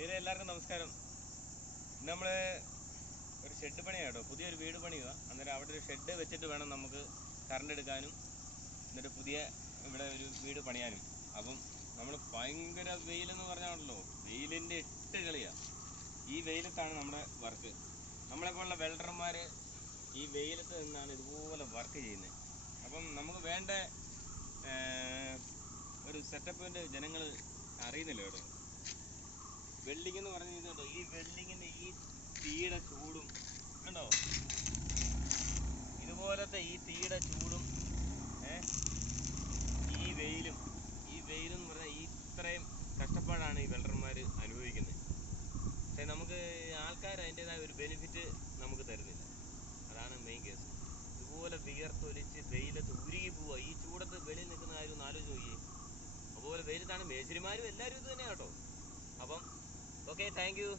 തീരെ എല്ലാവർക്കും നമസ്കാരം. നമ്മൾ ഒരു ഷെഡ് പണിയാട്ടോ, പുതിയൊരു വീട് പണിയുക. അന്നേരം അവിടെ ഒരു ഷെഡ് വെച്ചിട്ട് വേണം നമുക്ക് കറണ്ട് എടുക്കാനും എന്നിട്ട് പുതിയ ഇവിടെ ഒരു വീട് പണിയാനും. അപ്പം നമ്മൾ ഭയങ്കര വെയിലെന്ന് പറഞ്ഞാണല്ലോ, വെയിലിൻ്റെ 8 കളിയാണ്. ഈ വെയിലത്താണ് നമ്മുടെ വർക്ക്. നമ്മളെപ്പോലുള്ള വെൽഡർമാർ ഈ വെയിലത്ത് നിന്നാണ് ഇതുപോലെ വർക്ക് ചെയ്യുന്നത്. അപ്പം നമുക്ക് വേണ്ട ഒരു സെറ്റപ്പിൻ്റെ ജനങ്ങൾ അറിയുന്നില്ല കേട്ടോ. വെൽഡിങ് എന്ന് പറഞ്ഞ ഇതുണ്ടോ, ഈ വെൽഡിങ്ങിൻ്റെ ഈ തീയുടെ ചൂടും കണ്ടോ, ഇതുപോലത്തെ ഈ തീയുടെ ചൂടും ഈ വെയിലും എന്ന് പറഞ്ഞാൽ ഇത്രയും കഷ്ടപ്പാടാണ് ഈ വെൽഡർമാർ അനുഭവിക്കുന്നത്. പക്ഷേ നമുക്ക് ആൾക്കാർ അതിൻ്റെതായ ഒരു ബെനിഫിറ്റ് നമുക്ക് തരുന്നില്ല. അതാണ് മെയിൻ കേസ്. ഇതുപോലെ വിയർത്തൊലിച്ച് വെയിലത്ത് ഉരുകി പോവുക. ഈ ചൂടത്ത് വെളിയിൽ നിൽക്കുന്ന കാര്യം ഒന്ന് ആലോചിച്ച് നോക്കിയേ. അതുപോലെ വെയിലത്താണ് മേശരിമാരും എല്ലാവരും ഇത് തന്നെയാണ് കേട്ടോ. അപ്പം ഓക്കെ, താങ്ക് യു.